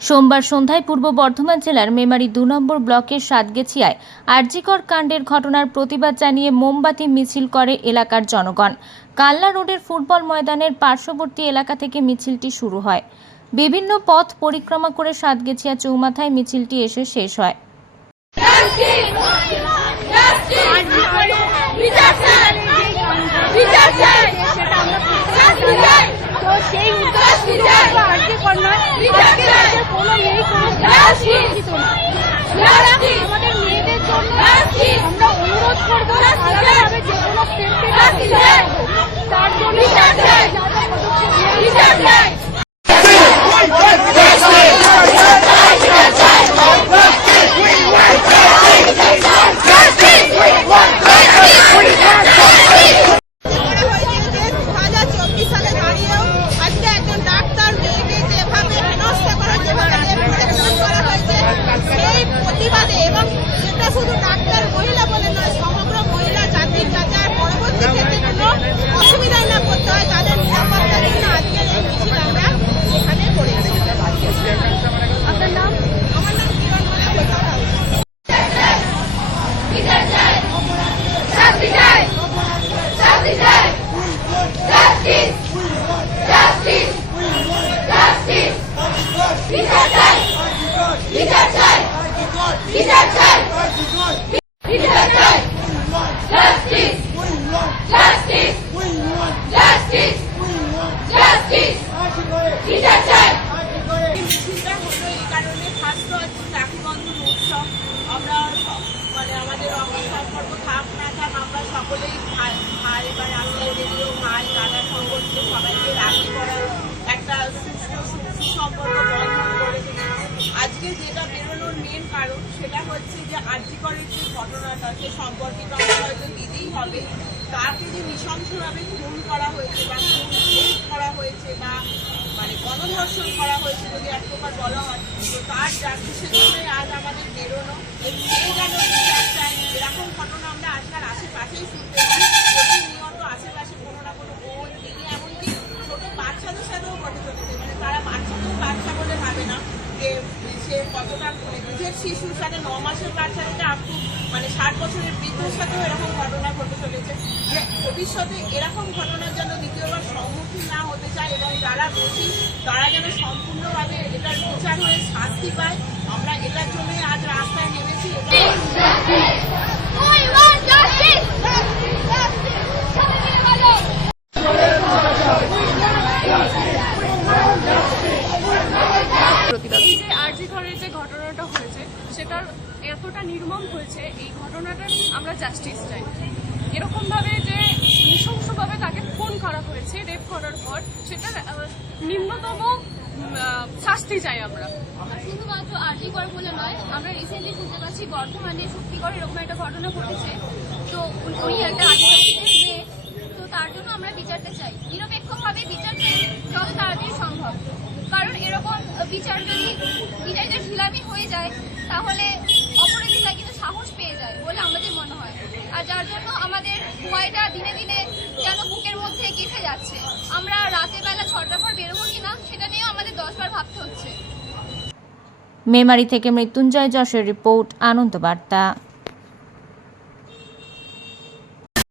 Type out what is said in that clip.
সোমবার সন্ধ্যায় পূর্ব বর্ধমান জেলার মেমারি ২ নম্বর ব্লকের সাতগেছিয়ায় আরজিকর কাণ্ডের ঘটনার প্রতিবাদ জানিয়ে মোমবাতি মিছিল করে এলাকার জনগণ। কালনা রোডের ফুটবল ময়দানের পার্শ্ববর্তী এলাকা থেকে মিছিলটি শুরু হয়। বিভিন্ন পথ পরিক্রমা করে সাতগেছিয়া চৌমাথায় মিছিলটি এসে শেষ হয়। আমাদের মেয়েদের জন্য আমরা অনুরোধ করবো আলাদাভাবে যে কোনো তার জন্য এবং সেটা শুধু ডাক্তার মহিলা বলে নয়, সমগ্র মহিলা জাতির যাতে পরবর্তী ক্ষেত্রে কোনো অসুবিধায় না পড়তে হয় তাদের নিরাপত্তার জন্য আজকের এই মিছিল আমরা এখানে করেছি। আপনার নাম? আমার নাম কিরণ আমরা মানে আমাদের সম্পর্ক থাক না থাক আমরা সকলেই ভাই বা রাস্তায় বেরিয়েও ভাই দাদা সম্পর্কে সবাইকে রাখি করার একটা সুসম্পর্ক বন্ধন করে আজকে যেটা বেরোনোর মেন কারণ সেটা হচ্ছে যে আরজিকরের যে ঘটনাটা সে সম্পর্কিত আমরা হয়তো দিতেই হবে। তাকে যে নৃশংসভাবে খুন করা হয়েছে বা খুন করা হয়েছে বা মানে গণধর্ষণ করা হয়েছে যদি এক প্রকার বলা হয়, তো তার জাস্টিসের জন্যই আজ আমাদের বেরোনো। এরকম ঘটনা আমরা আজকাল আশেপাশেই শুনতে পাই, প্রতিনিয়ত আশেপাশে কোনো না কোনো বোন দিদি এমনকি ছোট বাচ্চাদের সাথেও ঘটে চলেছে। মানে তারা বাচ্চাকেও বাচ্চা বলে ভাবে না যে সে কতটা মানে নিজের শিশুর সাথে 9 মাসের বাচ্চা থেকে আপনি মানে 60 বছরের বৃদ্ধের সাথেও এরকম ঘটনা ঘটে চলেছে। যে ভবিষ্যতে এরকম ঘটনার জন্য দ্বিতীয়বার সম্মুখীন না হতে চায় এবং যারা দোষী তারা যেন সম্পূর্ণভাবে এটার বিচার হয়ে শাস্তি পায়, আমরা এটার জন্যই আজ রাস্তায় নেমেছি। আরজিকরের যে ঘটনাটা হয়েছে সেটার এতটা নির্মম হয়েছে, এই ঘটনাটার আমরা জাস্টিস চাই। এরকমভাবে যে নৃশংসভাবে তাকে খুন করা হয়েছে রেপ করার পর সেটার নিম্নতম শাস্তি চাই আমরা। শুধুমাত্র আরজিকর বলে নয়, আমরা রিসেন্টলি শুনতে পাচ্ছি বর্ধমানে সত্যিকর এরকম একটা ঘটনা ঘটেছে। তো উনি একটা আদিবাসীদের মেয়ে, তো তার জন্য আমরা বিচারটা চাই, নিরপেক্ষভাবে বিচার চাই যত তাড়াতাড়ি সম্ভব। কারণ এরকম বিচার যদি ঢিলামি হয়ে যায় তাহলে অপরাধীরা কিন্তু সাহস পেয়ে যায় বলে আমাদের মনে হয়। আর যার জন্য আমাদের ভয়টা দিনে দিনে যেন বুকের মধ্যে গেঁথে যাচ্ছে। আমরা রাতের বেলা 6টার পর বেরোবো কিনা সেটা নিয়েও আমাদের 10 বার ভাবতে হচ্ছে। মেমারি থেকে মৃত্যুঞ্জয় যশের রিপোর্ট, আনন্দ বার্তা।